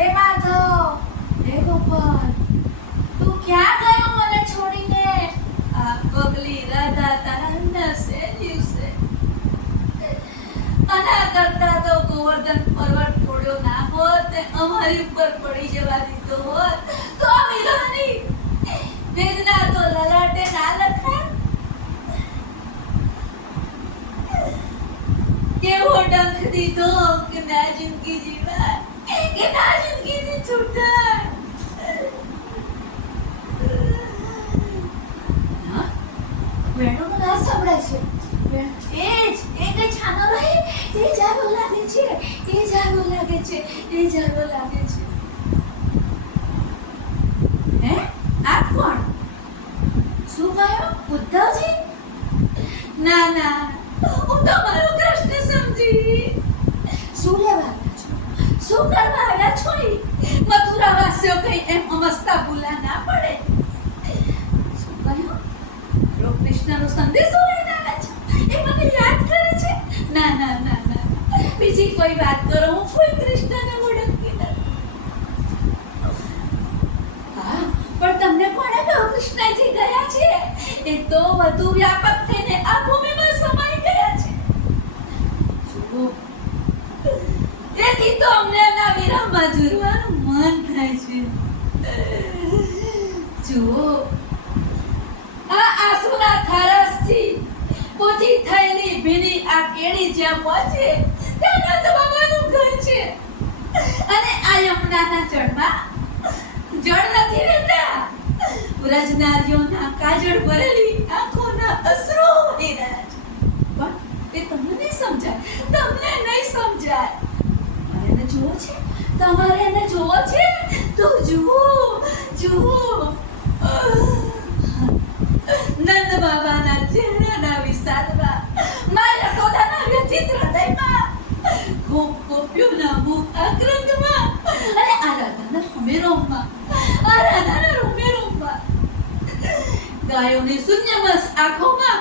હે માધવ હે ગોપાલ તું ક્યાં ગયો મને છોડીને? આ પગલી રાધા તારા સે દિવસે આના કરતા તો ગોવર્ધન પર્વત છોડ્યો ના હોત ને અમારી ઉપર પડી જવા દીધો હોત. તો વિરાની વેદના તો લલાટે ના લખાય. કેવો ડંખ દીધો કે મેં જિંદગી જીવાય કે ના જિંદગીથી ના? સંભળાય છે એ જ એ કઈ છાનો રહે એ જાગો લાગે છે એ જાગો લાગે છે એ જાગો લાગે છે હે આ કોણ શું કહ્યું ઉદ્ધવજી ના ના હું તો મારો કૃષ્ણ સમજી શું લેવા છો શું કરવા આવ્યા છો ઈ? મથુરા વાસીઓ કઈ એમ અમસ્તા ભૂલા ના પડે. કૃષ્ણનો સંદેશો લઈને આવે છે? એ મને યાદ કરે છે? ના ના ના ના બીજી કોઈ વાત કરો, હું કોઈ કૃષ્ણને ઓળખતી હા, પણ તમને કોણે કહ્યું કૃષ્ણજી ગયા છે? એ તો વધુ વ્યાપક થઈને આ ભૂમિમાં સમાઈ ગયા છે. જુઓ એમના વિરહમાં મન થાય છે. જુઓ. આ આંસુના ખારસથી પોચી થયેલી ભીની આ કેળી જ્યાં પહોંચે, ત્યાં નંદ બાબાનું ઘર છે. અને આ યમુનાના જળમાં જળ નથી રહેતા. વ્રજનારીઓના કાજળ ભરેલી આંખોના અશ્રુ વહી રહ્યા છે પણ એ તમને નહીં સમજાય તમને નહીં સમજાય મારે એને જોવો છે તમારે એને જોવો છે તો જુઓ જુઓ નંદ બાબાના ચહેરાના વિસ્તારમાં મારા સોદાના વ્યથિત હૃદયમાં ગોપ ગોપીઓના મુખ આક્રંદમાં અને આરાધના રૂમેરોમાં આરાધના રૂમેરોમાં ગાયોની શૂન્યમસ આંખોમાં.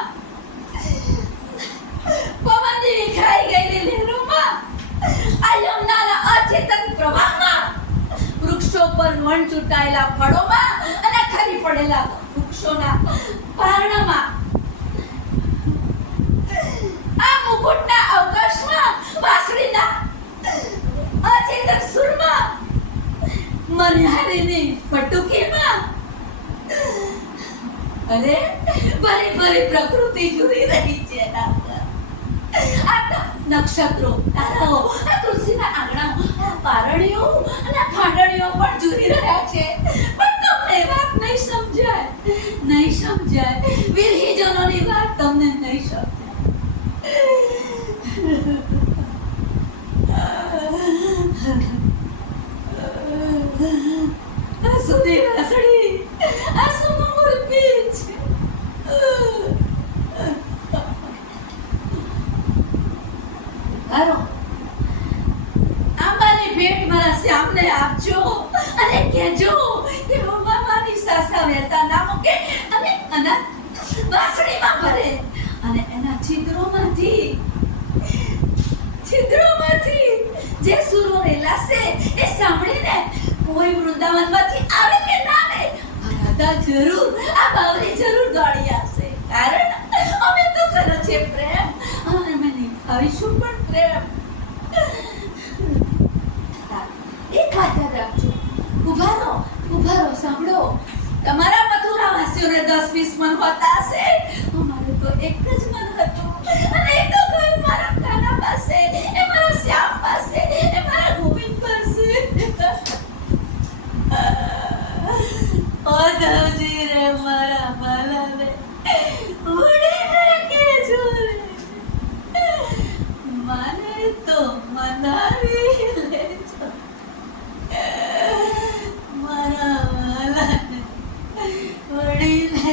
પવન જેવી ખાઈ ગયેલી લહેરોમાં. આ અચેતન પ્રવાહમાં. વૃક્ષો પર મણ ચૂંટાયેલા ફળોમાં અને ખરી પડેલા વૃક્ષોના પારણામાં. આ મુકુટના અવકાશમાં વાંસળીના અચેતન સુરમાં મનહારીની પટુકીમાં અરે ભરી ભરી પ્રકૃતિ જુરી રહી છે નક્ષત્રો, તારાઓ, આ તુલસીના આંગણાઓ, આ પારણીઓ અને ફાંડણીઓ પણ જુરી રહ્યા છે. પણ તમને વાત નહીં સમજાય. નહીં સમજાય. વિરહીજનોની વાત તમને નહીં સમજાય આ સુધી વાસળી આ સુનું મૂર્તિ છે હારો આંબાની ભેટ મારા શ્યામને આપજો અને કહેજો કે મામાની સાસા વહેતા ના મૂકે અને અનાજ વાસણીમાં ભરે અને એના છિદ્રોમાંથી છિદ્રોમાંથી જે સુરો રેલાશે, એ સાંભળીને કોઈ વૃંદાવનમાંથી આવે કે ના આવે રાધા જરૂર, આ બાવરી જરૂર દોડી આવશે. કારણ અમે તો કરો છે પ્રેમ. અને અમે નિભાવીશું પણ પ્રેમ હા, એક વાત યાદ રાખજો ઊભા રહો ઊભા સાંભળો. તમારા મથુરા વાસીઓને દસ વીસ મન હોતા હશે. અમારે તો એક જ મન હતું. અને એ તો કોઈ મારા કાના પાસે, એ મારા શ્યામ પાસે, એ મારા ગોવિંદ પાસે. ઓધવજી રે, મારા માલા રે. ઉડીને કે જોરે મને તો મના